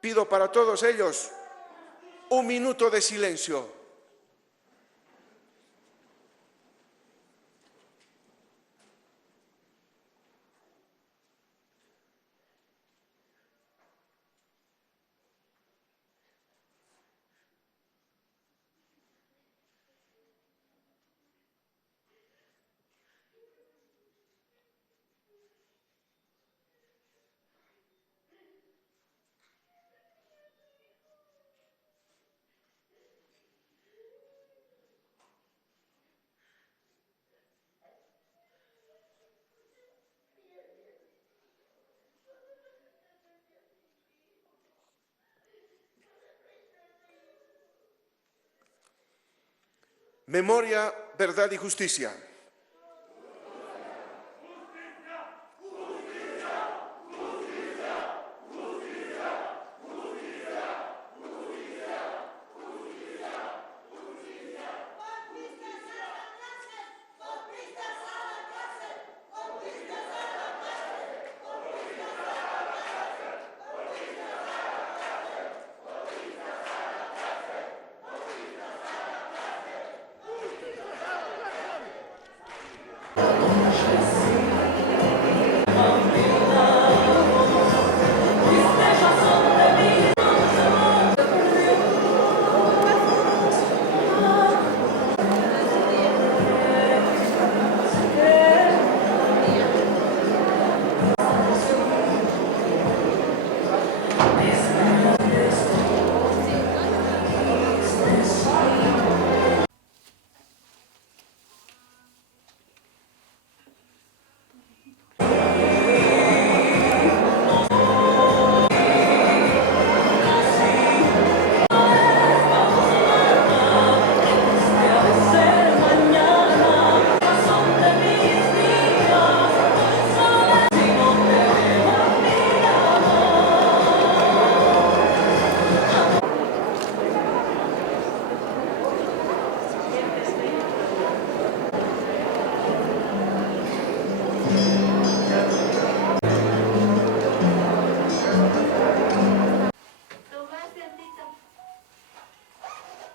Pido para todos ellos un minuto de silencio. Memoria, verdad y justicia.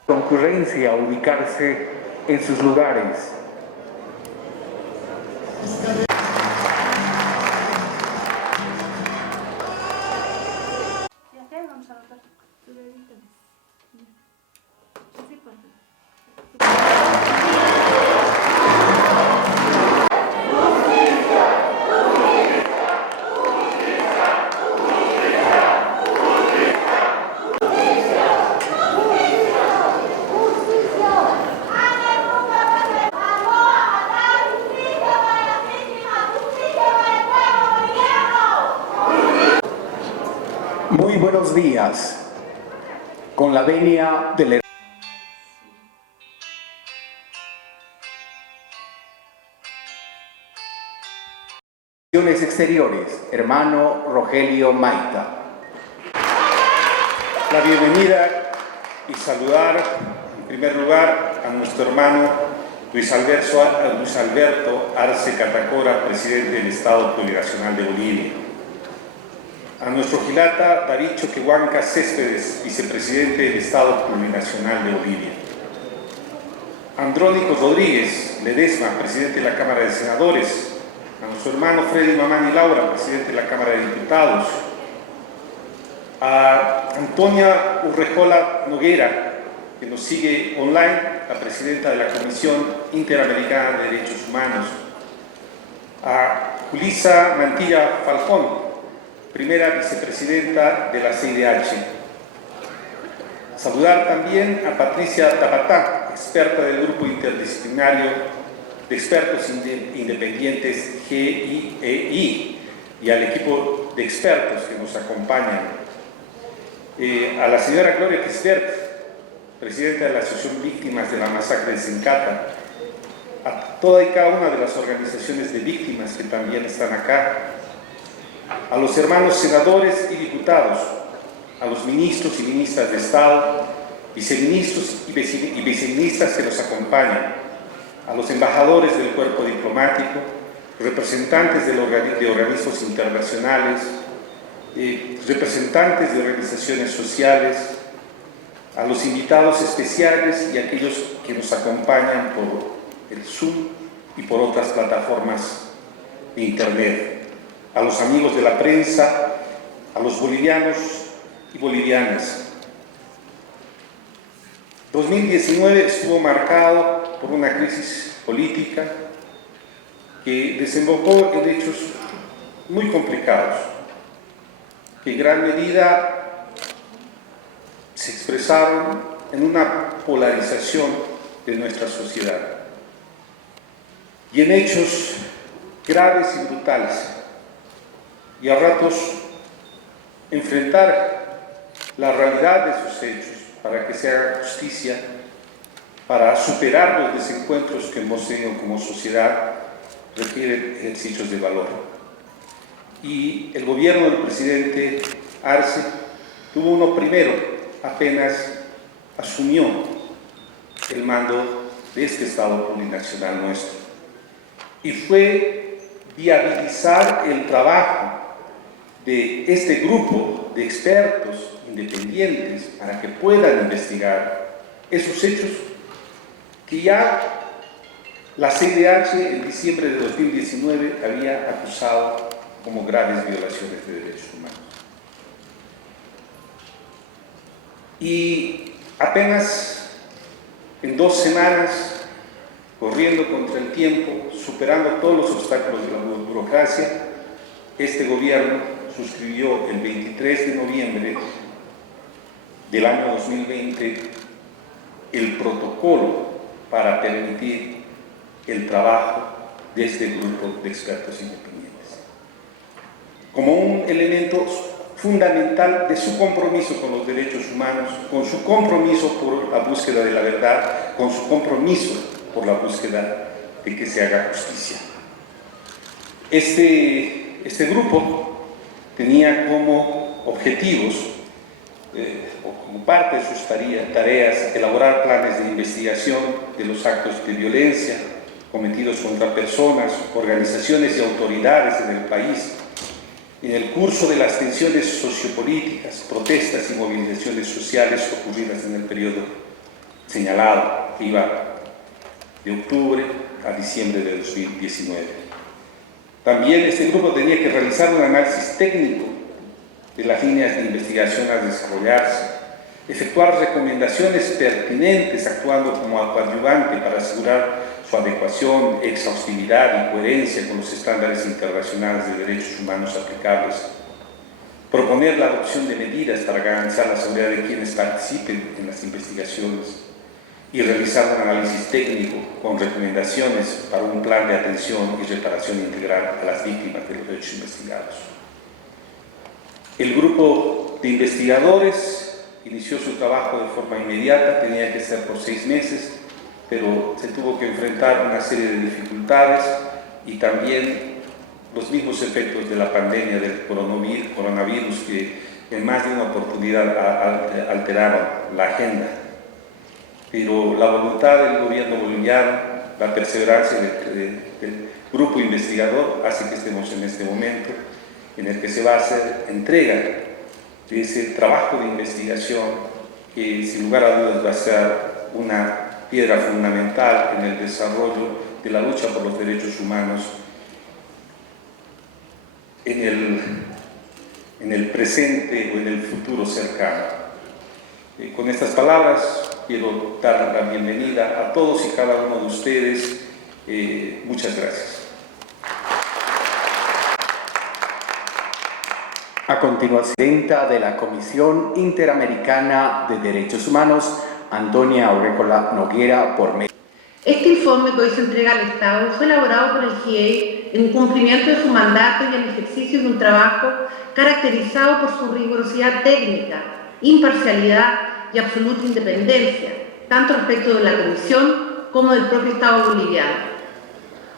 Concurrencia a ubicarse en sus lugares. Muy buenos días. Con la venia del Relaciones Exteriores, hermano Rogelio Maita. La bienvenida y saludar en primer lugar a nuestro hermano Luis Alberto Arce Catacora, presidente del Estado Plurinacional de Bolivia. A nuestro Gilata David Choquehuanca Céspedes, vicepresidente del Estado Plurinacional de Bolivia. Andrónico Rodríguez Ledesma, presidente de la Cámara de Senadores. A nuestro hermano Freddy Mamani Laura, presidente de la Cámara de Diputados. A Antonia Urrejola Noguera, que nos sigue online, la presidenta de la Comisión Interamericana de Derechos Humanos. A Julisa Mantilla Falcón, primera vicepresidenta de la CIDH. Saludar también a Patricia Tapatá, experta del Grupo Interdisciplinario de Expertos Independientes GIEI, y al equipo de expertos que nos acompañan. A la señora Gloria Tisbert, presidenta de la Asociación Víctimas de la Masacre de Sencata, a toda y cada una de las organizaciones de víctimas que también están acá, a los hermanos senadores y diputados, a los ministros y ministras de Estado, viceministros y viceministras que nos acompañan, a los embajadores del cuerpo diplomático, representantes de organismos internacionales, representantes de organizaciones sociales, a los invitados especiales y a aquellos que nos acompañan por el Zoom y por otras plataformas de Internet, a los amigos de la prensa, a los bolivianos y bolivianas. 2019 estuvo marcado por una crisis política que desembocó en hechos muy complicados, que en gran medida se expresaron en una polarización de nuestra sociedad y en hechos graves y brutales, y a ratos enfrentar la realidad de esos hechos para que se haga justicia, para superar los desencuentros que hemos tenido como sociedad, requieren ejercicios de valor. Y el gobierno del presidente Arce tuvo uno primero, apenas asumió el mando de este Estado plurinacional nuestro, y fue viabilizar el trabajo de este grupo de expertos independientes para que puedan investigar esos hechos que ya la CIDH en diciembre de 2019 había acusado como graves violaciones de derechos humanos. Y apenas en 2 semanas, corriendo contra el tiempo, superando todos los obstáculos de la burocracia, este gobierno suscribió el 23 de noviembre del año 2020 el protocolo para permitir el trabajo de este grupo de expertos independientes, como un elemento fundamental de su compromiso con los derechos humanos, con su compromiso por la búsqueda de la verdad, con su compromiso por la búsqueda de que se haga justicia. Este grupo tenía como objetivos, o como parte de sus tareas, elaborar planes de investigación de los actos de violencia cometidos contra personas, organizaciones y autoridades en el país, en el curso de las tensiones sociopolíticas, protestas y movilizaciones sociales ocurridas en el periodo señalado, que iba de octubre a diciembre de 2019. También este grupo tenía que realizar un análisis técnico de las líneas de investigación a desarrollarse, efectuar recomendaciones pertinentes actuando como coadyuvante para asegurar su adecuación, exhaustividad y coherencia con los estándares internacionales de derechos humanos aplicables, proponer la adopción de medidas para garantizar la seguridad de quienes participen en las investigaciones y realizar un análisis técnico con recomendaciones para un plan de atención y reparación integral a las víctimas de los hechos investigados. El grupo de investigadores inició su trabajo de forma inmediata, tenía que ser por 6 meses, pero se tuvo que enfrentar a una serie de dificultades y también los mismos efectos de la pandemia del coronavirus que en más de una oportunidad alteraron la agenda. Pero la voluntad del gobierno boliviano, la perseverancia del grupo investigador hace que estemos en este momento en el que se va a hacer entrega de ese trabajo de investigación que sin lugar a dudas va a ser una piedra fundamental en el desarrollo de la lucha por los derechos humanos en el presente o en el futuro cercano. Con estas palabras quiero dar la bienvenida a todos y cada uno de ustedes. Muchas gracias. A continuación, presidenta de la Comisión Interamericana de Derechos Humanos, Antonia Aurécola Noguera, por medio. Este informe que hoy se entrega al Estado fue elaborado por el GIEI en cumplimiento de su mandato y en ejercicio de un trabajo caracterizado por su rigurosidad técnica, imparcialidad y absoluta independencia, tanto respecto de la Comisión como del propio Estado boliviano.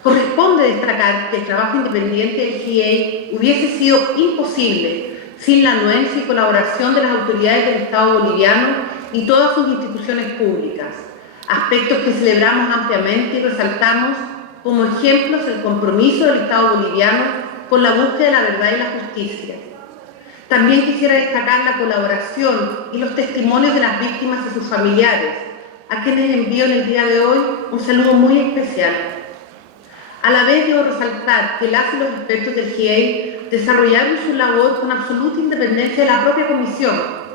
Corresponde destacar que el trabajo independiente del GIEI hubiese sido imposible sin la anuencia y colaboración de las autoridades del Estado boliviano y todas sus instituciones públicas, aspectos que celebramos ampliamente y resaltamos como ejemplos el compromiso del Estado boliviano con la búsqueda de la verdad y la justicia. También quisiera destacar la colaboración y los testimonios de las víctimas y sus familiares, a quienes envío en el día de hoy un saludo muy especial. A la vez debo resaltar que las y los expertos del GIEI desarrollaron su labor con absoluta independencia de la propia comisión.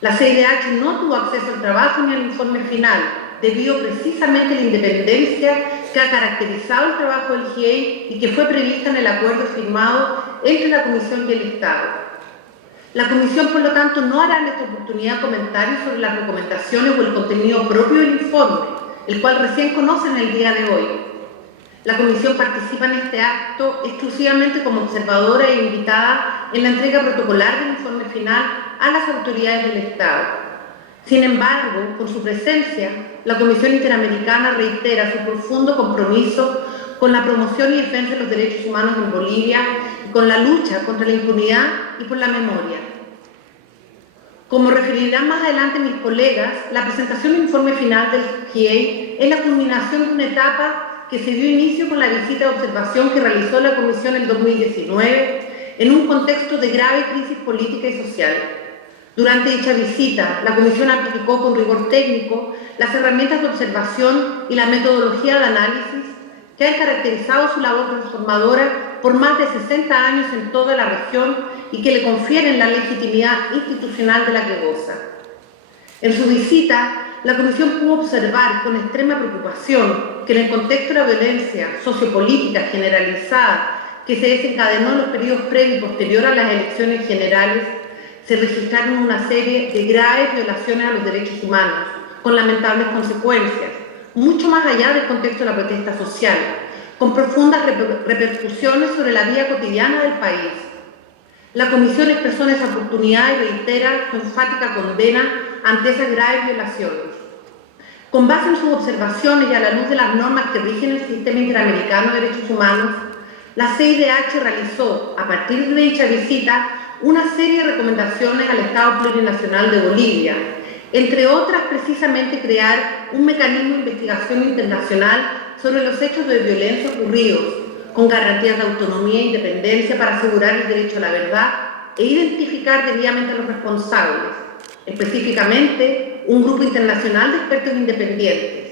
La CIDH no tuvo acceso al trabajo ni al informe final, debido precisamente a la independencia que ha caracterizado el trabajo del GIEI y que fue prevista en el acuerdo firmado entre la Comisión y el Estado. La Comisión, por lo tanto, no hará en esta oportunidad comentarios sobre las recomendaciones o el contenido propio del informe, el cual recién conocen el día de hoy. La Comisión participa en este acto exclusivamente como observadora e invitada en la entrega protocolar del informe final a las autoridades del Estado. Sin embargo, con su presencia, la Comisión Interamericana reitera su profundo compromiso con la promoción y defensa de los derechos humanos en Bolivia y con la lucha contra la impunidad y por la memoria. Como referirán más adelante mis colegas, la presentación del informe final del GIEI es la culminación de una etapa que se dio inicio con la visita de observación que realizó la Comisión en 2019 en un contexto de grave crisis política y social. Durante dicha visita, la Comisión aplicó con rigor técnico las herramientas de observación y la metodología de análisis que han caracterizado su labor transformadora por más de 60 años en toda la región y que le confieren la legitimidad institucional de la que goza. En su visita, la Comisión pudo observar con extrema preocupación que en el contexto de la violencia sociopolítica generalizada que se desencadenó en los periodos previo y posterior a las elecciones generales, se registraron una serie de graves violaciones a los derechos humanos, con lamentables consecuencias, mucho más allá del contexto de la protesta social, con profundas repercusiones sobre la vida cotidiana del país. La Comisión expresó en esa oportunidad y reitera su enfática condena ante esas graves violaciones. Con base en sus observaciones y a la luz de las normas que rigen el Sistema Interamericano de Derechos Humanos, la CIDH realizó, a partir de dicha visita, una serie de recomendaciones al Estado Plurinacional de Bolivia, entre otras precisamente crear un mecanismo de investigación internacional sobre los hechos de violencia ocurridos, con garantías de autonomía e independencia para asegurar el derecho a la verdad e identificar debidamente a los responsables, específicamente un grupo internacional de expertos independientes.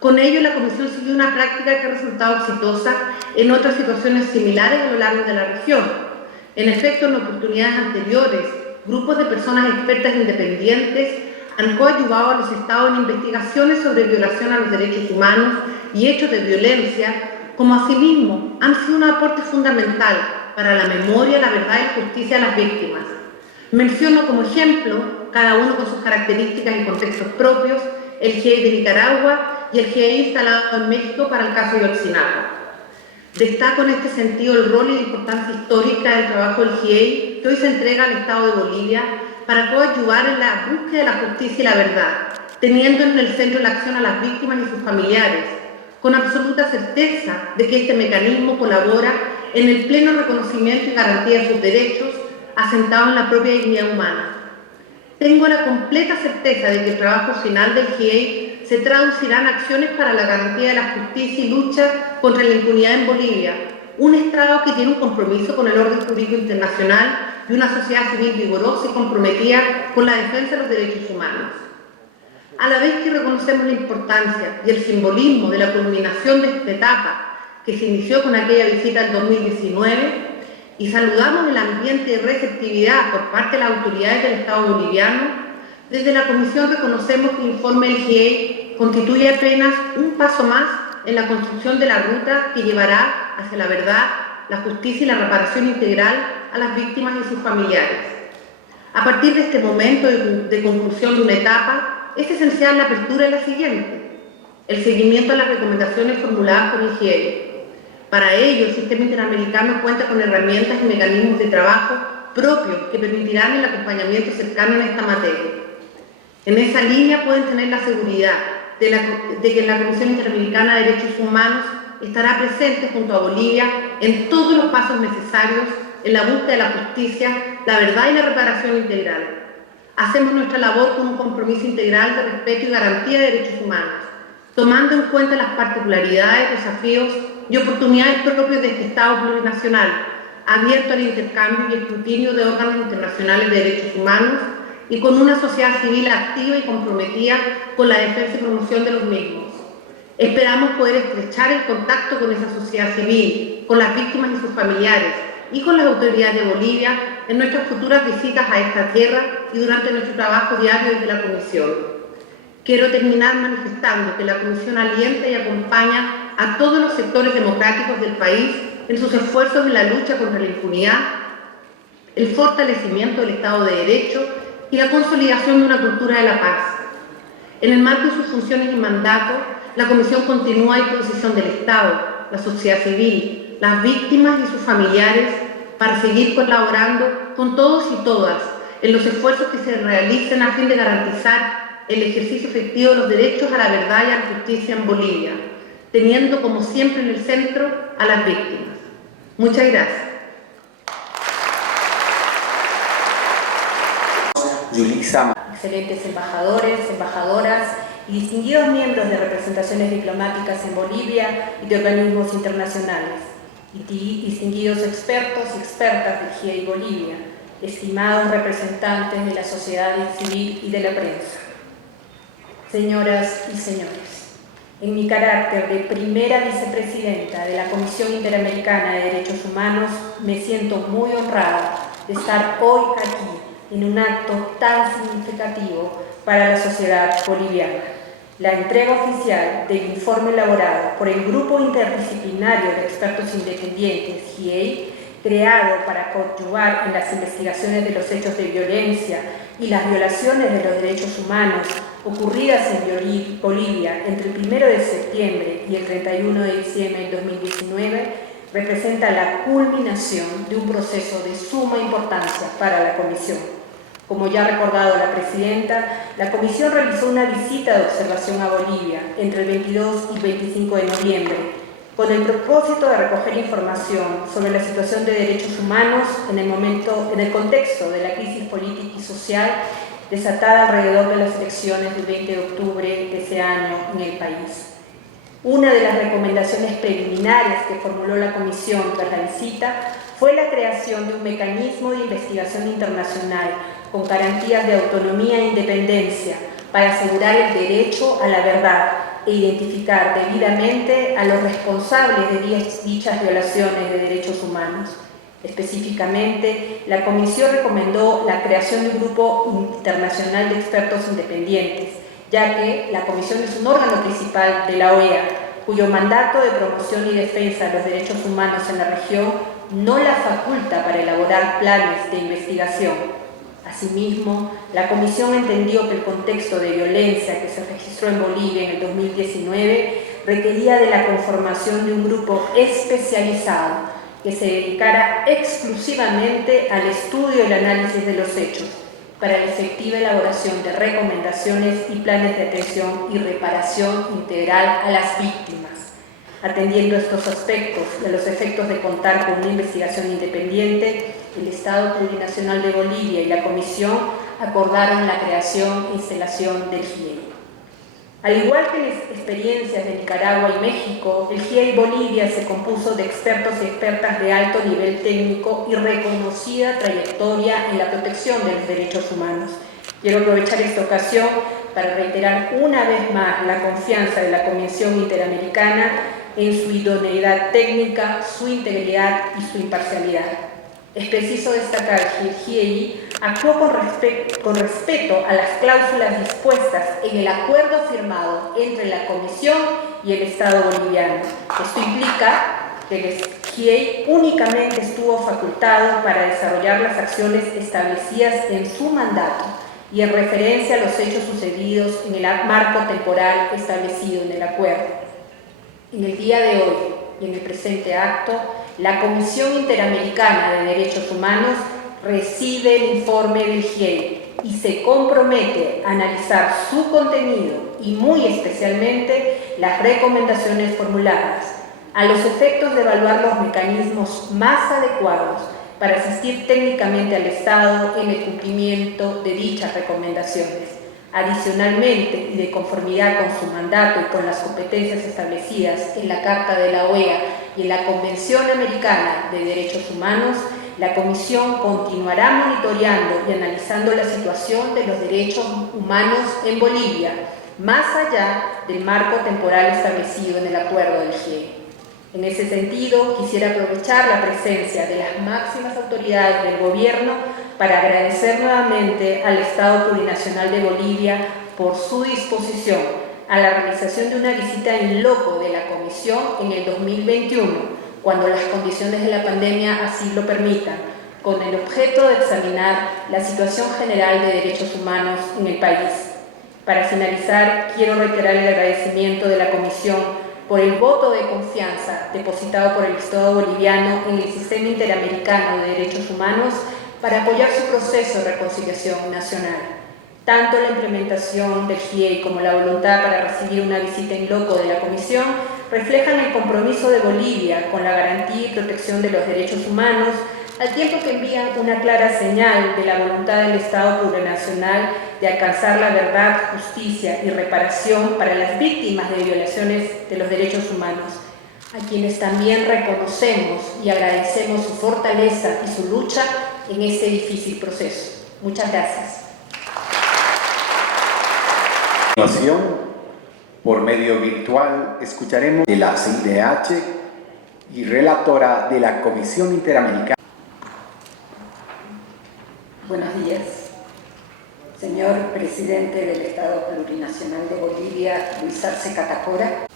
Con ello, la Comisión siguió una práctica que ha resultado exitosa en otras situaciones similares a lo largo de la región. En efecto, en oportunidades anteriores, grupos de personas expertas independientes han coadyuvado a los estados en investigaciones sobre violación a los derechos humanos y hechos de violencia, como asimismo han sido un aporte fundamental para la memoria, la verdad y la justicia a las víctimas. Menciono como ejemplo, cada uno con sus características y contextos propios, el GIEI de Nicaragua y el GIEI instalado en México para el caso Ayotzinapa. Destaco en este sentido el rol y la importancia histórica del trabajo del GIEI que hoy se entrega al Estado de Bolivia para coadyuvar en la búsqueda de la justicia y la verdad, teniendo en el centro de la acción a las víctimas y sus familiares, con absoluta certeza de que este mecanismo colabora en el pleno reconocimiento y garantía de sus derechos, asentados en la propia dignidad humana. Tengo la completa certeza de que el trabajo final del GIEI se traducirá en acciones para la garantía de la justicia y lucha contra la impunidad en Bolivia, un Estado que tiene un compromiso con el orden jurídico internacional y una sociedad civil vigorosa y comprometida con la defensa de los derechos humanos. A la vez que reconocemos la importancia y el simbolismo de la culminación de esta etapa que se inició con aquella visita en 2019 y saludamos el ambiente de receptividad por parte de las autoridades del Estado boliviano, desde la Comisión reconocemos que el informe del GIEI constituye apenas un paso más en la construcción de la ruta que llevará hacia la verdad, la justicia y la reparación integral a las víctimas y sus familiares. A partir de este momento de conclusión de una etapa, es esencial la apertura de la siguiente, el seguimiento a las recomendaciones formuladas por el GIEI. Para ello, el Sistema Interamericano cuenta con herramientas y mecanismos de trabajo propios que permitirán el acompañamiento cercano en esta materia. En esa línea pueden tener la seguridad de que la Comisión Interamericana de Derechos Humanos estará presente junto a Bolivia en todos los pasos necesarios en la búsqueda de la justicia, la verdad y la reparación integral. Hacemos nuestra labor con un compromiso integral de respeto y garantía de derechos humanos, tomando en cuenta las particularidades, desafíos y oportunidades propios de este Estado plurinacional, abierto al intercambio y escrutinio de órganos internacionales de derechos humanos y con una sociedad civil activa y comprometida con la defensa y promoción de los mismos. Esperamos poder estrechar el contacto con esa sociedad civil, con las víctimas y sus familiares y con las autoridades de Bolivia en nuestras futuras visitas a esta tierra y durante nuestro trabajo diario desde la Comisión. Quiero terminar manifestando que la Comisión alienta y acompaña a todos los sectores democráticos del país en sus esfuerzos en la lucha contra la impunidad, el fortalecimiento del Estado de Derecho y la consolidación de una cultura de la paz. En el marco de sus funciones y mandatos, la Comisión continúa a disposición del Estado, la sociedad civil, las víctimas y sus familiares para seguir colaborando con todos y todas en los esfuerzos que se realicen a fin de garantizar el ejercicio efectivo de los derechos a la verdad y a la justicia en Bolivia, teniendo como siempre en el centro a las víctimas. Muchas gracias. Yulisa. Excelentes embajadores, embajadoras y distinguidos miembros de representaciones diplomáticas en Bolivia y de organismos internacionales, y distinguidos expertos y expertas del GIEI Bolivia, estimados representantes de la sociedad civil y de la prensa. Señoras y señores, en mi carácter de primera vicepresidenta de la Comisión Interamericana de Derechos Humanos, me siento muy honrada de estar hoy aquí en un acto tan significativo para la sociedad boliviana. La entrega oficial del informe elaborado por el Grupo Interdisciplinario de Expertos Independientes, GIEI, creado para coadyuvar en las investigaciones de los hechos de violencia y las violaciones de los derechos humanos ocurridas en Bolivia entre el 1 de septiembre y el 31 de diciembre de 2019, representa la culminación de un proceso de suma importancia para la Comisión. Como ya ha recordado la Presidenta, la Comisión realizó una visita de observación a Bolivia entre el 22 y 25 de noviembre, con el propósito de recoger información sobre la situación de derechos humanos en el contexto de la crisis política y social desatada alrededor de las elecciones del 20 de octubre de ese año en el país. Una de las recomendaciones preliminares que formuló la Comisión tras la visita fue la creación de un mecanismo de investigación internacional con garantías de autonomía e independencia para asegurar el derecho a la verdad e identificar debidamente a los responsables de dichas violaciones de derechos humanos. Específicamente, la Comisión recomendó la creación de un grupo internacional de expertos independientes, ya que la Comisión es un órgano principal de la OEA, cuyo mandato de promoción y defensa de los derechos humanos en la región no la faculta para elaborar planes de investigación. Asimismo, la Comisión entendió que el contexto de violencia que se registró en Bolivia en el 2019 requería de la conformación de un grupo especializado que se dedicara exclusivamente al estudio y el análisis de los hechos, para la efectiva elaboración de recomendaciones y planes de atención y reparación integral a las víctimas. Atendiendo a estos aspectos y a los efectos de contar con una investigación independiente, el Estado Plurinacional de Bolivia y la Comisión acordaron la creación e instalación del GIEI. Al igual que las experiencias de Nicaragua y México, el GIEI Bolivia se compuso de expertos y expertas de alto nivel técnico y reconocida trayectoria en la protección de los derechos humanos. Quiero aprovechar esta ocasión para reiterar una vez más la confianza de la Comisión Interamericana en su idoneidad técnica, su integridad y su imparcialidad. Es preciso destacar que el GIEI actuó con respeto a las cláusulas dispuestas en el acuerdo firmado entre la Comisión y el Estado boliviano. Esto implica que el GIEI únicamente estuvo facultado para desarrollar las acciones establecidas en su mandato y en referencia a los hechos sucedidos en el marco temporal establecido en el acuerdo. En el día de hoy y en el presente acto, la Comisión Interamericana de Derechos Humanos recibe el informe del GIEI y se compromete a analizar su contenido y muy especialmente las recomendaciones formuladas, a los efectos de evaluar los mecanismos más adecuados para asistir técnicamente al Estado en el cumplimiento de dichas recomendaciones, Adicionalmente, y de conformidad con su mandato y con las competencias establecidas en la Carta de la OEA y en la Convención Americana de Derechos Humanos, la Comisión continuará monitoreando y analizando la situación de los derechos humanos en Bolivia, más allá del marco temporal establecido en el acuerdo del GIEI. En ese sentido, quisiera aprovechar la presencia de las máximas autoridades del Gobierno para agradecer nuevamente al Estado Plurinacional de Bolivia por su disposición a la realización de una visita in loco de la Comisión en el 2021, cuando las condiciones de la pandemia así lo permitan, con el objeto de examinar la situación general de derechos humanos en el país. Para finalizar, quiero reiterar el agradecimiento de la Comisión por el voto de confianza depositado por el Estado boliviano en el Sistema Interamericano de Derechos Humanos para apoyar su proceso de reconciliación nacional. Tanto la implementación del GIEI como la voluntad para recibir una visita in loco de la Comisión reflejan el compromiso de Bolivia con la garantía y protección de los derechos humanos, al tiempo que envían una clara señal de la voluntad del Estado plurinacional de alcanzar la verdad, justicia y reparación para las víctimas de violaciones de los derechos humanos, a quienes también reconocemos y agradecemos su fortaleza y su lucha en este difícil proceso. Muchas gracias. A continuación, por medio virtual, escucharemos de la CIDH y relatora de la Comisión Interamericana. Buenos días. Señor Presidente del Estado Plurinacional de Bolivia, Luis Arce Catacora.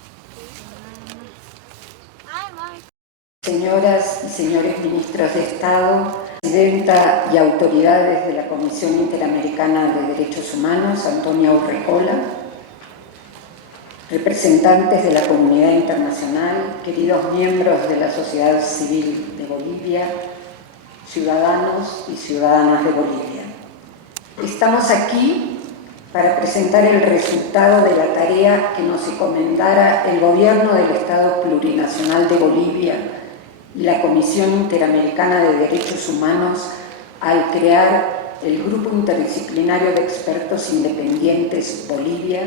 Señoras y señores ministros de Estado, Presidenta y autoridades de la Comisión Interamericana de Derechos Humanos, Antonia Urrejola, representantes de la comunidad internacional, queridos miembros de la sociedad civil de Bolivia, ciudadanos y ciudadanas de Bolivia. Estamos aquí para presentar el resultado de la tarea que nos encomendara el Gobierno del Estado Plurinacional de Bolivia y la Comisión Interamericana de Derechos Humanos al crear el Grupo Interdisciplinario de Expertos Independientes Bolivia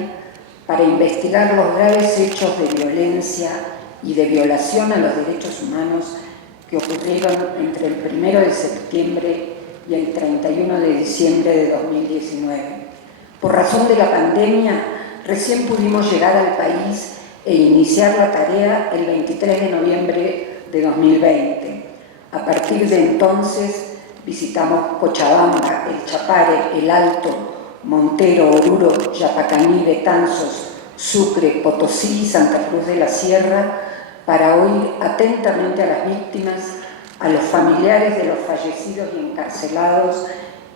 para investigar los graves hechos de violencia y de violación a los derechos humanos que ocurrieron entre el 1 de septiembre y el 31 de diciembre de 2019. Por razón de la pandemia, recién pudimos llegar al país e iniciar la tarea el 23 de noviembre de 2020. A partir de entonces visitamos Cochabamba, El Chapare, El Alto, Montero, Oruro, Yapacaní, Betanzos, Sucre, Potosí y Santa Cruz de la Sierra para oír atentamente a las víctimas, a los familiares de los fallecidos y encarcelados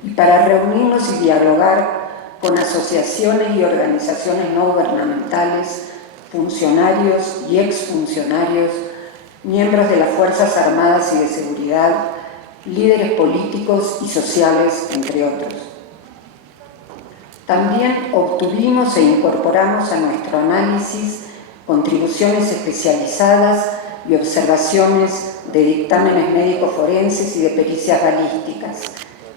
y para reunirnos y dialogar con asociaciones y organizaciones no gubernamentales, funcionarios y exfuncionarios, miembros de las Fuerzas Armadas y de Seguridad, líderes políticos y sociales, entre otros. También obtuvimos e incorporamos a nuestro análisis contribuciones especializadas y observaciones de dictámenes médicos forenses y de pericias balísticas.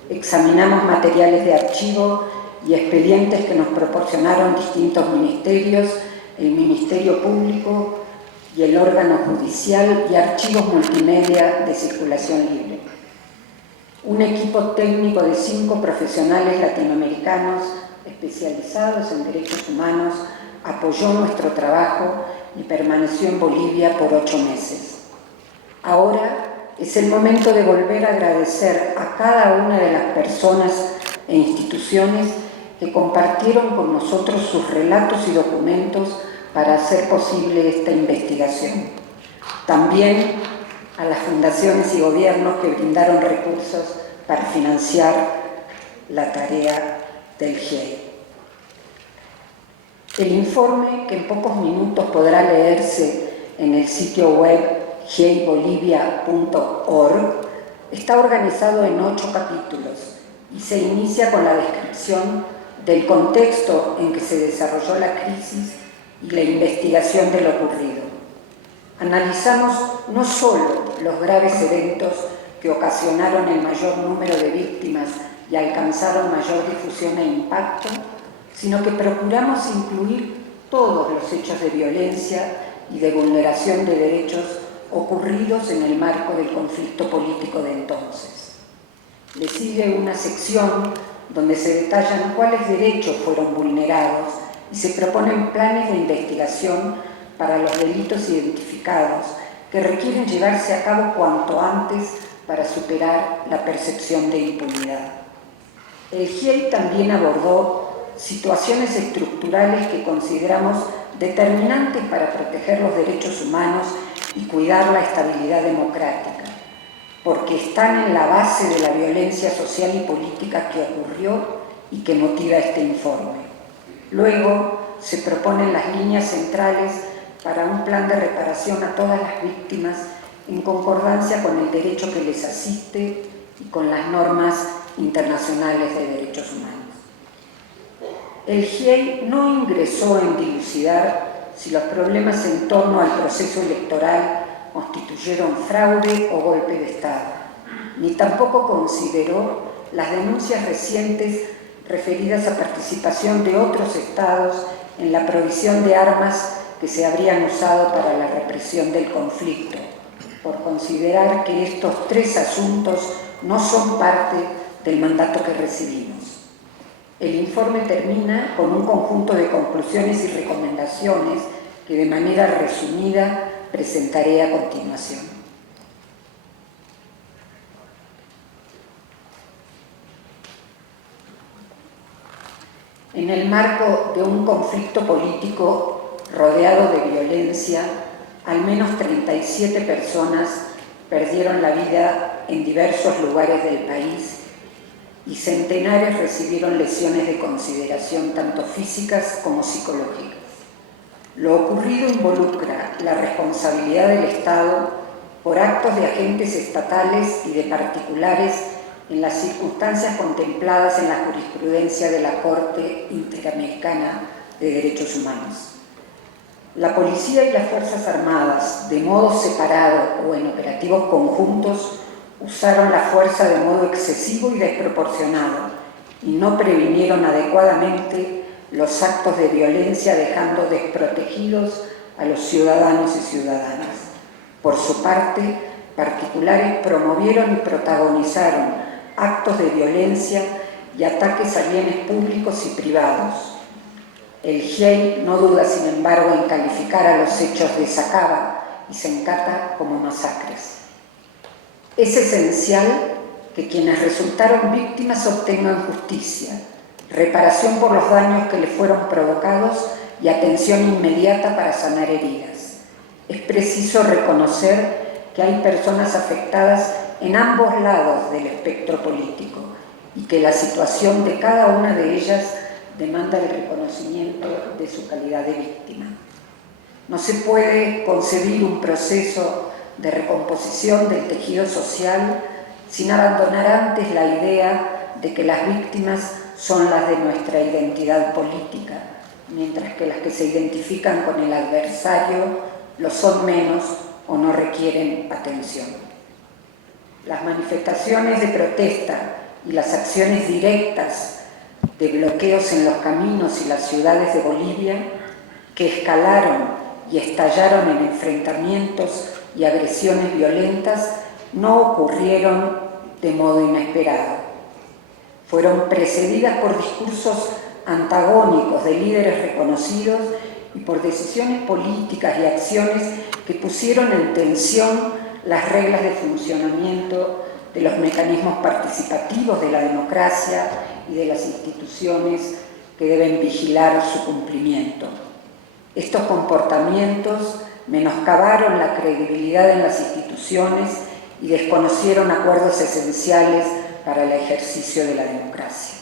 Examinamos materiales de archivo y expedientes que nos proporcionaron distintos ministerios, el Ministerio Público y el órgano judicial y archivos multimedia de circulación libre. Un equipo técnico de 5 profesionales latinoamericanos especializados en derechos humanos apoyó nuestro trabajo y permaneció en Bolivia por 8 meses. Ahora es el momento de volver a agradecer a cada una de las personas e instituciones que compartieron con nosotros sus relatos y documentos para hacer posible esta investigación. También a las fundaciones y gobiernos que brindaron recursos para financiar la tarea del GIEI. El informe, que en pocos minutos podrá leerse en el sitio web gieibolivia.org, está organizado en 8 capítulos y se inicia con la descripción del contexto en que se desarrolló la crisis y la investigación de lo ocurrido. Analizamos no solo los graves eventos que ocasionaron el mayor número de víctimas y alcanzaron mayor difusión e impacto, sino que procuramos incluir todos los hechos de violencia y de vulneración de derechos ocurridos en el marco del conflicto político de entonces. Le sigue una sección donde se detallan cuáles derechos fueron vulnerados y se proponen planes de investigación para los delitos identificados que requieren llevarse a cabo cuanto antes para superar la percepción de impunidad. El GIEI también abordó situaciones estructurales que consideramos determinantes para proteger los derechos humanos y cuidar la estabilidad democrática, porque están en la base de la violencia social y política que ocurrió y que motiva este informe. Luego se proponen las líneas centrales para un plan de reparación a todas las víctimas en concordancia con el derecho que les asiste y con las normas internacionales de derechos humanos. El GIEI no ingresó en dilucidar si los problemas en torno al proceso electoral constituyeron fraude o golpe de Estado, ni tampoco consideró las denuncias recientes referidas a participación de otros estados en la provisión de armas que se habrían usado para la represión del conflicto, por considerar que estos tres asuntos no son parte del mandato que recibimos. El informe termina con un conjunto de conclusiones y recomendaciones que de manera resumida presentaré a continuación. En el marco de un conflicto político rodeado de violencia, al menos 37 personas perdieron la vida en diversos lugares del país y centenares recibieron lesiones de consideración tanto físicas como psicológicas. Lo ocurrido involucra la responsabilidad del Estado por actos de agentes estatales y de particulares en las circunstancias contempladas en la jurisprudencia de la Corte Interamericana de Derechos Humanos. La policía y las Fuerzas Armadas, de modo separado o en operativos conjuntos, usaron la fuerza de modo excesivo y desproporcionado y no previnieron adecuadamente los actos de violencia, dejando desprotegidos a los ciudadanos y ciudadanas. Por su parte, particulares promovieron y protagonizaron actos de violencia y ataques a bienes públicos y privados. El GIEI no duda, sin embargo, en calificar a los hechos de Sacaba y Sencata como masacres. Es esencial que quienes resultaron víctimas obtengan justicia, reparación por los daños que les fueron provocados y atención inmediata para sanar heridas. Es preciso reconocer que hay personas afectadas en ambos lados del espectro político y que la situación de cada una de ellas demanda el reconocimiento de su calidad de víctima. No se puede concebir un proceso de recomposición del tejido social sin abandonar antes la idea de que las víctimas son las de nuestra identidad política, mientras que las que se identifican con el adversario lo son menos o no requieren atención. Las manifestaciones de protesta y las acciones directas de bloqueos en los caminos y las ciudades de Bolivia, que escalaron y estallaron en enfrentamientos y agresiones violentas, no ocurrieron de modo inesperado. Fueron precedidas por discursos antagónicos de líderes reconocidos y por decisiones políticas y acciones que pusieron en tensión las reglas de funcionamiento de los mecanismos participativos de la democracia y de las instituciones que deben vigilar su cumplimiento. Estos comportamientos menoscabaron la credibilidad en las instituciones y desconocieron acuerdos esenciales para el ejercicio de la democracia.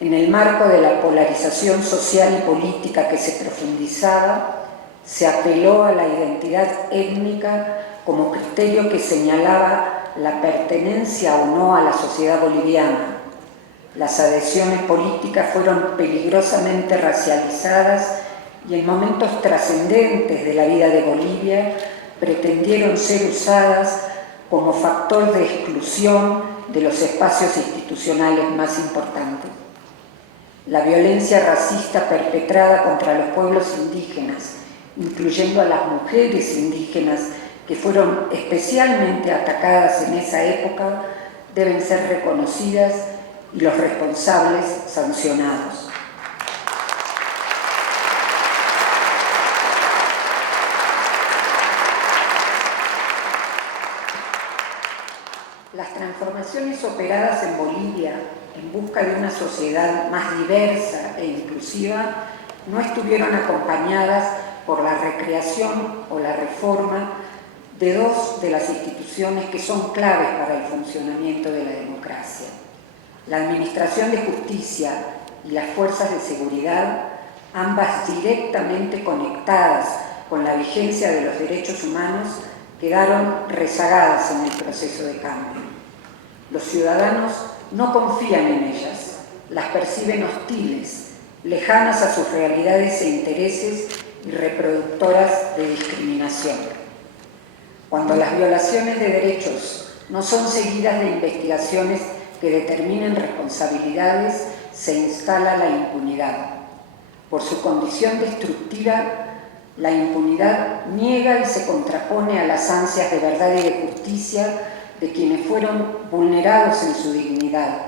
En el marco de la polarización social y política que se profundizaba, se apeló a la identidad étnica como criterio que señalaba la pertenencia o no a la sociedad boliviana. Las adhesiones políticas fueron peligrosamente racializadas y en momentos trascendentes de la vida de Bolivia pretendieron ser usadas como factor de exclusión de los espacios institucionales más importantes. la violencia racista perpetrada contra los pueblos indígenas, incluyendo a las mujeres indígenas que fueron especialmente atacadas en esa época, deben ser reconocidas y los responsables sancionados. Las transformaciones operadas en Bolivia en busca de una sociedad más diversa e inclusiva no estuvieron acompañadas por la recreación o la reforma de dos de las instituciones que son claves para el funcionamiento de la democracia. La Administración de Justicia y las fuerzas de seguridad, ambas directamente conectadas con la vigencia de los derechos humanos, quedaron rezagadas en el proceso de cambio. Los ciudadanos no confían en ellas, las perciben hostiles, lejanas a sus realidades e intereses y reproductoras de discriminación. Cuando las violaciones de derechos no son seguidas de investigaciones que determinen responsabilidades, se instala la impunidad. Por su condición destructiva, la impunidad niega y se contrapone a las ansias de verdad y de justicia de quienes fueron vulnerados en su dignidad,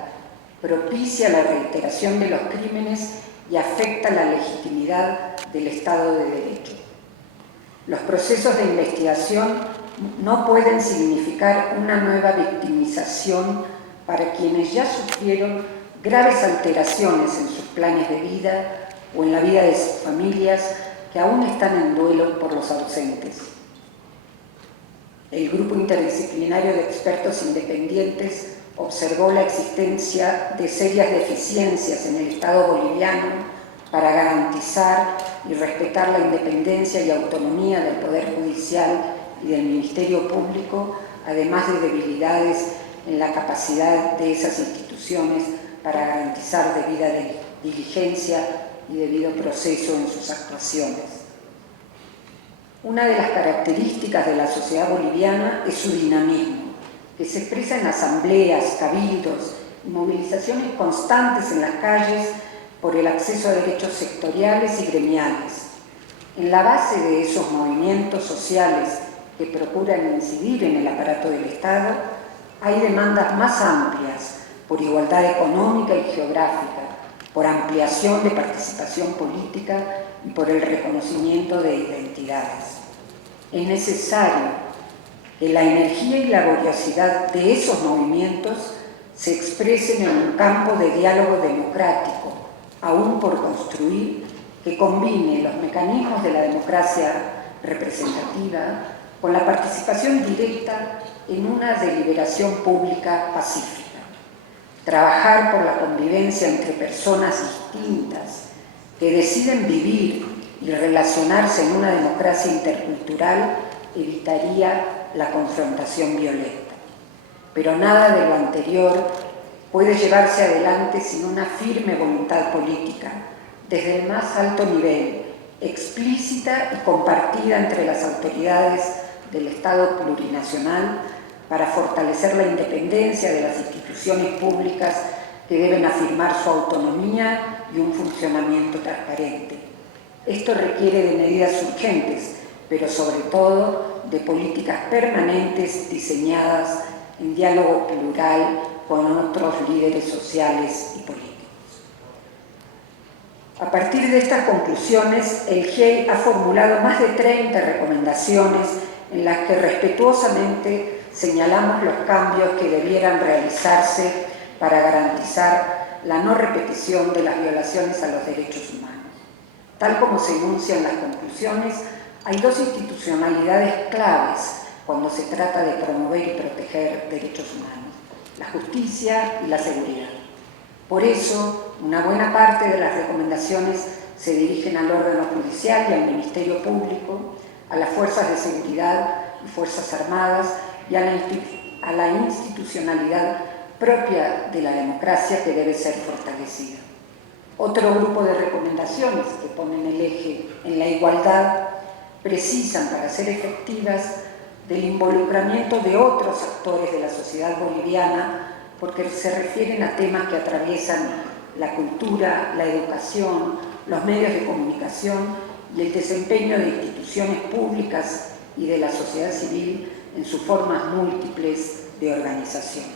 propicia la reiteración de los crímenes y afecta la legitimidad del Estado de Derecho. Los procesos de investigación no pueden significar una nueva victimización para quienes ya sufrieron graves alteraciones en sus planes de vida o en la vida de sus familias que aún están en duelo por los ausentes. El Grupo Interdisciplinario de Expertos Independientes observó la existencia de serias deficiencias en el Estado boliviano para garantizar y respetar la independencia y autonomía del Poder Judicial y del Ministerio Público, además de debilidades en la capacidad de esas instituciones para garantizar debida diligencia y debido proceso en sus actuaciones. Una de las características de la sociedad boliviana es su dinamismo, que se expresa en asambleas, cabildos y movilizaciones constantes en las calles por el acceso a derechos sectoriales y gremiales. En la base de esos movimientos sociales que procuran incidir en el aparato del Estado, hay demandas más amplias por igualdad económica y geográfica, por ampliación de participación política y por el reconocimiento de identidades. Es necesario que la energía y laboriosidad de esos movimientos se expresen en un campo de diálogo democrático, aún por construir, que combine los mecanismos de la democracia representativa con la participación directa en una deliberación pública pacífica. Trabajar por la convivencia entre personas distintas que deciden vivir y relacionarse en una democracia intercultural evitaría la confrontación violenta. Pero nada de lo anterior puede llevarse adelante sin una firme voluntad política, desde el más alto nivel, explícita y compartida entre las autoridades del Estado plurinacional, para fortalecer la independencia de las instituciones públicas que deben afirmar su autonomía y un funcionamiento transparente. Esto requiere de medidas urgentes, pero sobre todo de políticas permanentes diseñadas en diálogo plural con otros líderes sociales y políticos. A partir de estas conclusiones, el GIEI ha formulado más de 30 recomendaciones en las que respetuosamente señalamos los cambios que debieran realizarse para garantizar la no repetición de las violaciones a los derechos humanos. Tal como se enuncia en las conclusiones, hay dos institucionalidades claves cuando se trata de promover y proteger derechos humanos: la justicia y la seguridad. Por eso, una buena parte de las recomendaciones se dirigen al órgano judicial y al Ministerio Público, a las fuerzas de seguridad y fuerzas armadas y a la institucionalidad propia de la democracia que debe ser fortalecida. Otro grupo de recomendaciones que ponen el eje en la igualdad precisan, para ser efectivas, del involucramiento de otros actores de la sociedad boliviana, porque se refieren a temas que atraviesan la cultura, la educación, los medios de comunicación y el desempeño de instituciones públicas y de la sociedad civil en sus formas múltiples de organización.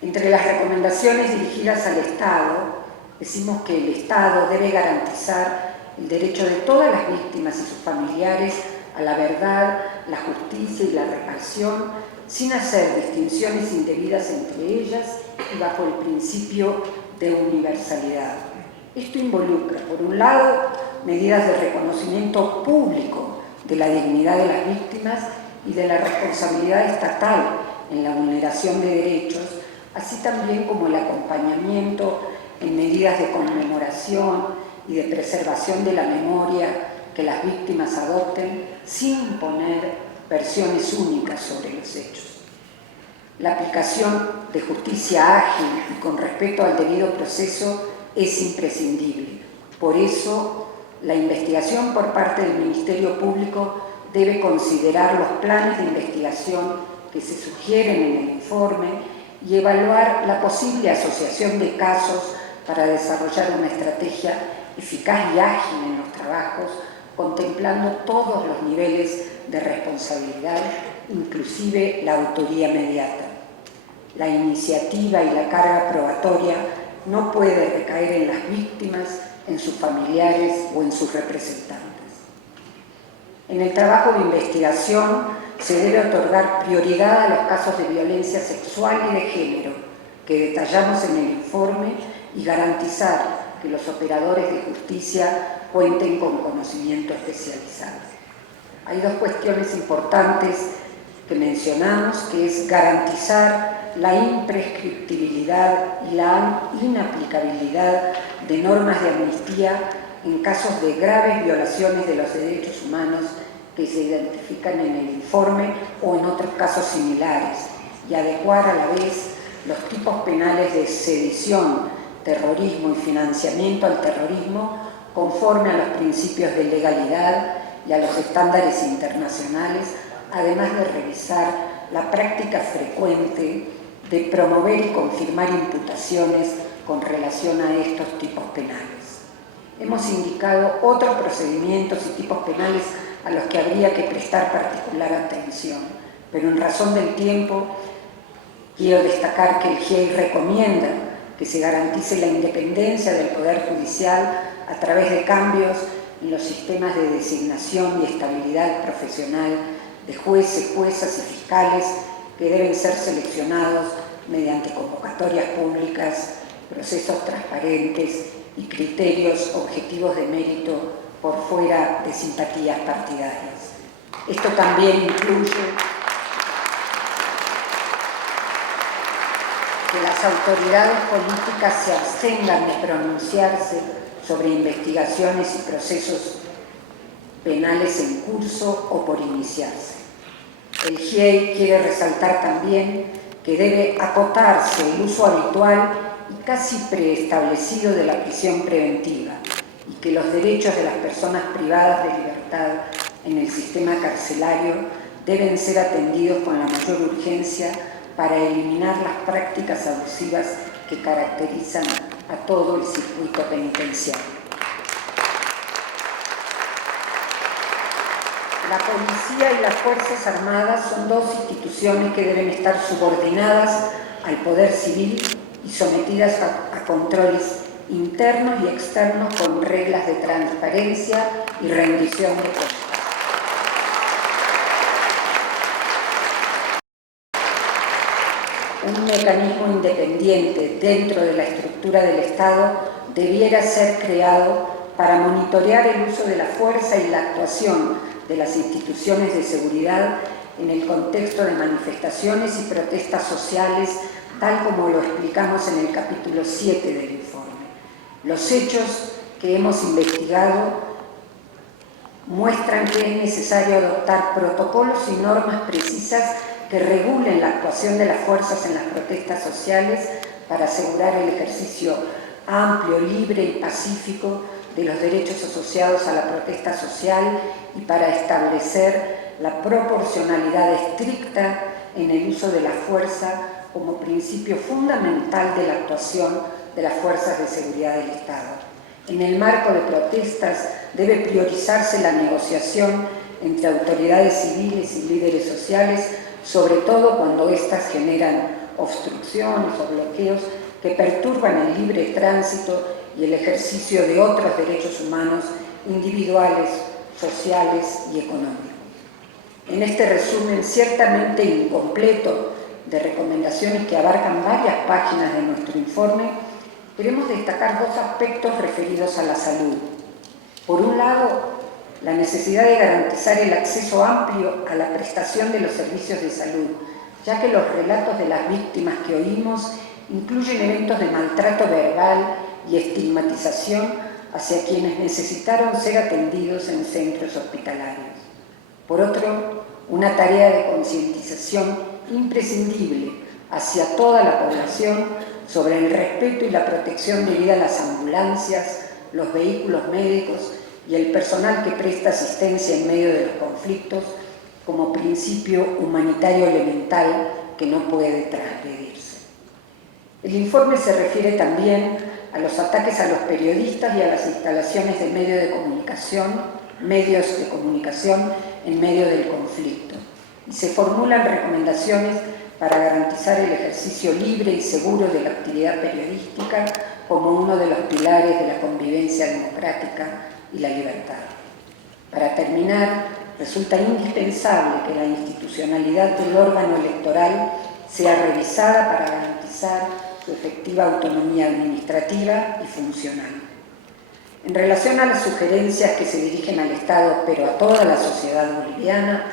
Entre las recomendaciones dirigidas al Estado, decimos que el Estado debe garantizar el derecho de todas las víctimas y sus familiares a la verdad, la justicia y la reparación, sin hacer distinciones indebidas entre ellas y bajo el principio de universalidad. Esto involucra, por un lado, medidas de reconocimiento público de la dignidad de las víctimas y de la responsabilidad estatal en la vulneración de derechos, así también como el acompañamiento en medidas de conmemoración y de preservación de la memoria que las víctimas adopten sin imponer versiones únicas sobre los hechos. La aplicación de justicia ágil y con respeto al debido proceso es imprescindible. Por eso, la investigación por parte del Ministerio Público debe considerar los planes de investigación que se sugieren en el informe y evaluar la posible asociación de casos para desarrollar una estrategia eficaz y ágil en los trabajos, contemplando todos los niveles de responsabilidad, inclusive la autoría mediata. La iniciativa y la carga probatoria no puede recaer en las víctimas, en sus familiares o en sus representantes. En el trabajo de investigación se debe otorgar prioridad a los casos de violencia sexual y de género que detallamos en el informe y garantizar que los operadores de justicia cuenten con conocimiento especializado. Hay dos cuestiones importantes que mencionamos, que es garantizar la imprescriptibilidad y la inaplicabilidad de normas de amnistía en casos de graves violaciones de los derechos humanos que se identifican en el informe o en otros casos similares, y adecuar a la vez los tipos penales de sedición, terrorismo y financiamiento al terrorismo conforme a los principios de legalidad y a los estándares internacionales, además de revisar la práctica frecuente de promover y confirmar imputaciones con relación a estos tipos penales. Hemos indicado otros procedimientos y tipos penales a los que habría que prestar particular atención, pero en razón del tiempo quiero destacar que el GIEI recomienda que se garantice la independencia del Poder Judicial a través de cambios en los sistemas de designación y estabilidad profesional de jueces, juezas y fiscales que deben ser seleccionados mediante convocatorias públicas, procesos transparentes y criterios objetivos de mérito por fuera de simpatías partidarias. Esto también incluye que las autoridades políticas se abstengan de pronunciarse sobre investigaciones y procesos penales en curso o por iniciarse. El GIEI quiere resaltar también que debe acotarse el uso habitual y casi preestablecido de la prisión preventiva y que los derechos de las personas privadas de libertad en el sistema carcelario deben ser atendidos con la mayor urgencia para eliminar las prácticas abusivas que caracterizan a todo el circuito penitenciario. La policía y las Fuerzas Armadas son dos instituciones que deben estar subordinadas al poder civil y sometidas a controles internos y externos con reglas de transparencia y rendición de cuentas. Un mecanismo independiente dentro de la estructura del Estado debiera ser creado para monitorear el uso de la fuerza y la actuación de las instituciones de seguridad en el contexto de manifestaciones y protestas sociales, tal como lo explicamos en el capítulo 7 del informe. Los hechos que hemos investigado muestran que es necesario adoptar protocolos y normas precisas que regulen la actuación de las fuerzas en las protestas sociales para asegurar el ejercicio amplio, libre y pacífico de los derechos asociados a la protesta social y para establecer la proporcionalidad estricta en el uso de la fuerza como principio fundamental de la actuación de las fuerzas de seguridad del Estado. En el marco de protestas debe priorizarse la negociación entre autoridades civiles y líderes sociales, sobre todo cuando éstas generan obstrucciones o bloqueos que perturban el libre tránsito y el ejercicio de otros derechos humanos individuales, sociales y económicos. En este resumen ciertamente incompleto de recomendaciones que abarcan varias páginas de nuestro informe, queremos destacar dos aspectos referidos a la salud. Por un lado, la necesidad de garantizar el acceso amplio a la prestación de los servicios de salud, ya que los relatos de las víctimas que oímos incluyen eventos de maltrato verbal y estigmatización hacia quienes necesitaron ser atendidos en centros hospitalarios. Por otro, una tarea de concientización imprescindible hacia toda la población sobre el respeto y la protección debida a las ambulancias, los vehículos médicos y el personal que presta asistencia en medio de los conflictos como principio humanitario elemental que no puede transgredirse. El informe se refiere también a los ataques a los periodistas y a las instalaciones de medios de comunicación en medio del conflicto, y se formulan recomendaciones para garantizar el ejercicio libre y seguro de la actividad periodística como uno de los pilares de la convivencia democrática y la libertad. Para terminar, resulta indispensable que la institucionalidad del órgano electoral sea revisada para garantizar su efectiva autonomía administrativa y funcional. En relación a las sugerencias que se dirigen al Estado, pero a toda la sociedad boliviana,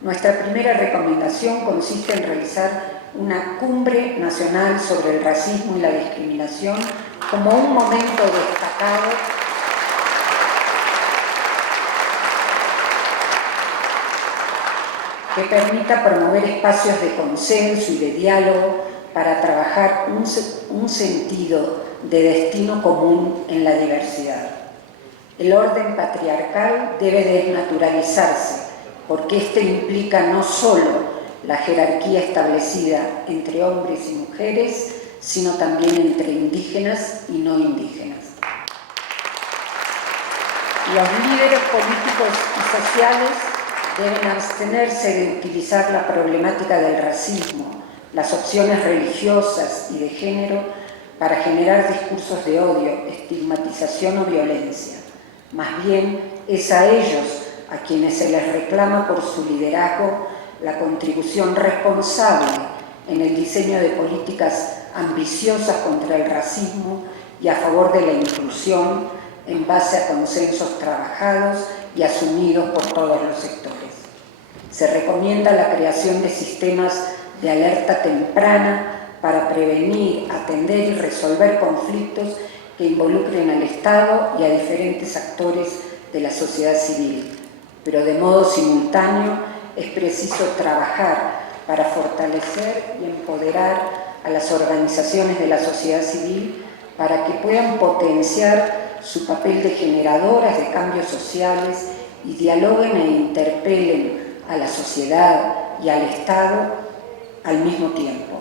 nuestra primera recomendación consiste en realizar una cumbre nacional sobre el racismo y la discriminación como un momento destacado que permita promover espacios de consenso y de diálogo para trabajar un sentido de destino común en la diversidad. El orden patriarcal debe desnaturalizarse, porque este implica no solo la jerarquía establecida entre hombres y mujeres, sino también entre indígenas y no indígenas. Los líderes políticos y sociales deben abstenerse de utilizar la problemática del racismo, las opciones religiosas y de género para generar discursos de odio, estigmatización o violencia. Más bien, es a ellos a quienes se les reclama por su liderazgo la contribución responsable en el diseño de políticas ambiciosas contra el racismo y a favor de la inclusión en base a consensos trabajados y asumidos por todos los sectores. Se recomienda la creación de sistemas de alerta temprana para prevenir, atender y resolver conflictos que involucren al Estado y a diferentes actores de la sociedad civil. Pero de modo simultáneo es preciso trabajar para fortalecer y empoderar a las organizaciones de la sociedad civil para que puedan potenciar su papel de generadoras de cambios sociales y dialoguen e interpelen a la sociedad y al Estado al mismo tiempo.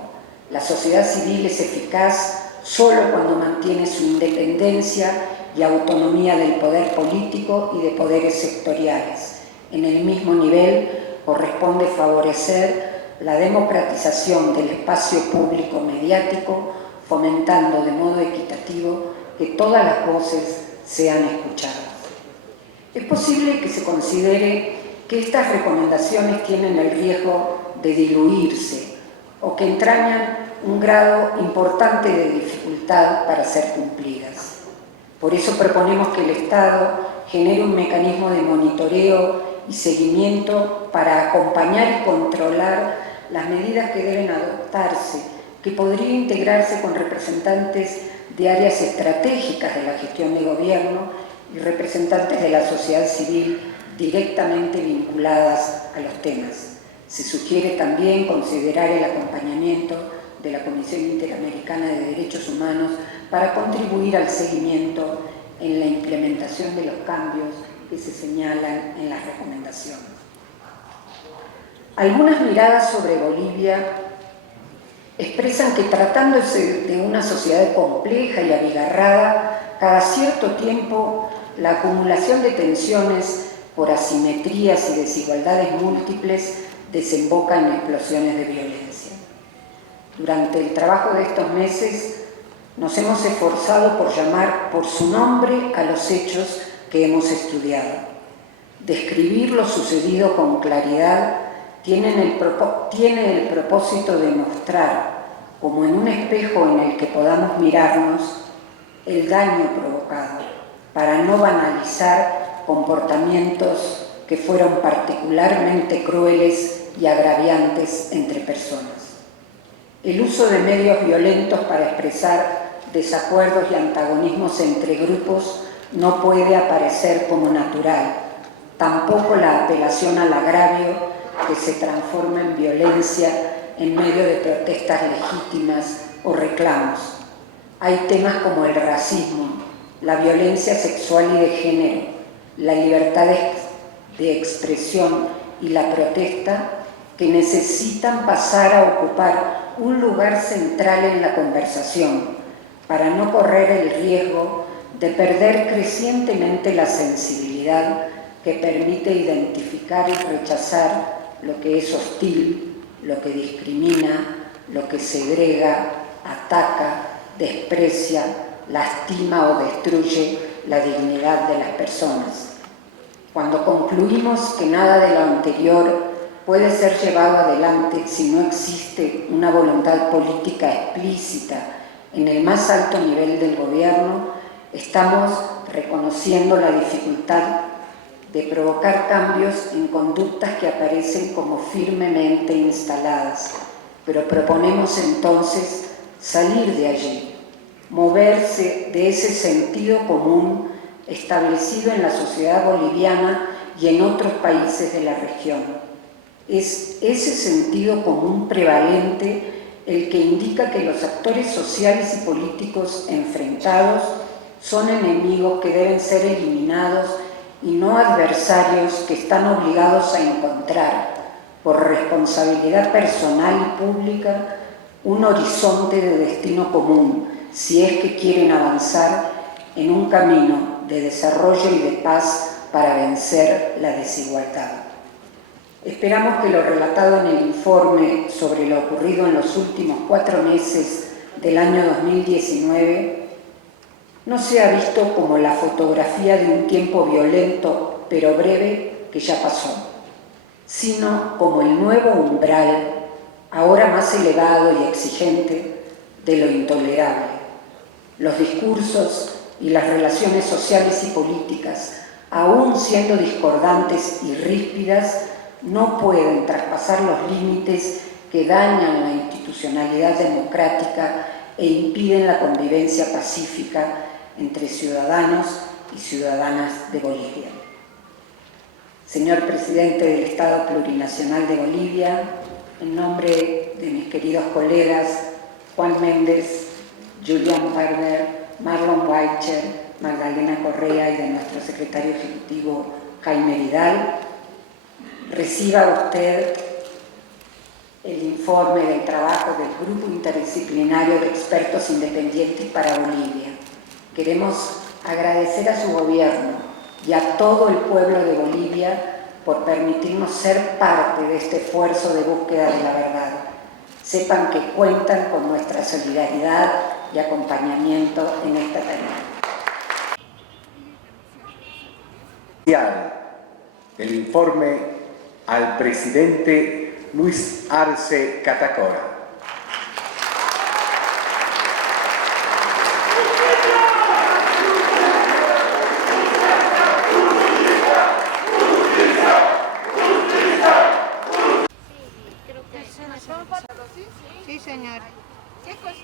La sociedad civil es eficaz solo cuando mantiene su independencia y autonomía del poder político y de poderes sectoriales. En el mismo nivel corresponde favorecer la democratización del espacio público mediático, fomentando de modo equitativo que todas las voces sean escuchadas. Es posible que se considere que estas recomendaciones tienen el riesgo de diluirse o que entrañan un grado importante de dificultad para ser cumplidas. Por eso proponemos que el Estado genere un mecanismo de monitoreo y seguimiento para acompañar y controlar las medidas que deben adoptarse, que podría integrarse con representantes de áreas estratégicas de la gestión de gobierno y representantes de la sociedad civil directamente vinculadas a los temas. Se sugiere también considerar el acompañamiento de la Comisión Interamericana de Derechos Humanos para contribuir al seguimiento en la implementación de los cambios que se señalan en las recomendaciones. Algunas miradas sobre Bolivia expresan que tratándose de una sociedad compleja y abigarrada, cada cierto tiempo la acumulación de tensiones por asimetrías y desigualdades múltiples desemboca en explosiones de violencia. Durante el trabajo de estos meses nos hemos esforzado por llamar por su nombre a los hechos que hemos estudiado. Describir lo sucedido con claridad tiene el propósito de mostrar, como en un espejo en el que podamos mirarnos, el daño provocado, para no banalizar comportamientos que fueron particularmente crueles y agraviantes entre personas. El uso de medios violentos para expresar desacuerdos y antagonismos entre grupos no puede aparecer como natural, tampoco la apelación al agravio que se transforma en violencia en medio de protestas legítimas o reclamos. Hay temas como el racismo, la violencia sexual y de género, la libertad de expresión y la protesta que necesitan pasar a ocupar un lugar central en la conversación para no correr el riesgo de perder crecientemente la sensibilidad que permite identificar y rechazar lo que es hostil, lo que discrimina, lo que segrega, ataca, desprecia, lastima o destruye la dignidad de las personas. Cuando concluimos que nada de lo anterior puede ser llevado adelante si no existe una voluntad política explícita en el más alto nivel del gobierno, estamos reconociendo la dificultad de provocar cambios en conductas que aparecen como firmemente instaladas, pero proponemos entonces salir de allí, moverse de ese sentido común establecido en la sociedad boliviana y en otros países de la región. Es ese sentido común prevalente el que indica que los actores sociales y políticos enfrentados son enemigos que deben ser eliminados y no adversarios que están obligados a encontrar, por responsabilidad personal y pública, un horizonte de destino común, si es que quieren avanzar en un camino de desarrollo y de paz para vencer la desigualdad. Esperamos que lo relatado en el informe sobre lo ocurrido en los últimos 4 meses del año 2019 no sea visto como la fotografía de un tiempo violento pero breve que ya pasó, sino como el nuevo umbral, ahora más elevado y exigente, de lo intolerable. Los discursos y las relaciones sociales y políticas, aún siendo discordantes y ríspidas, no pueden traspasar los límites que dañan la institucionalidad democrática e impiden la convivencia pacífica entre ciudadanos y ciudadanas de Bolivia. Señor Presidente del Estado Plurinacional de Bolivia, en nombre de mis queridos colegas Juan Méndez, Julián Barber, Marlon Weicher, Magdalena Correa y de nuestro secretario ejecutivo Jaime Vidal, reciba usted el informe del trabajo del Grupo Interdisciplinario de Expertos Independientes para Bolivia. Queremos agradecer a su gobierno y a todo el pueblo de Bolivia por permitirnos ser parte de este esfuerzo de búsqueda de la verdad. Sepan que cuentan con nuestra solidaridad y acompañamiento en esta tarea. El informe al presidente Luis Arce Catacora. Sí, señor. ¿Qué cosas?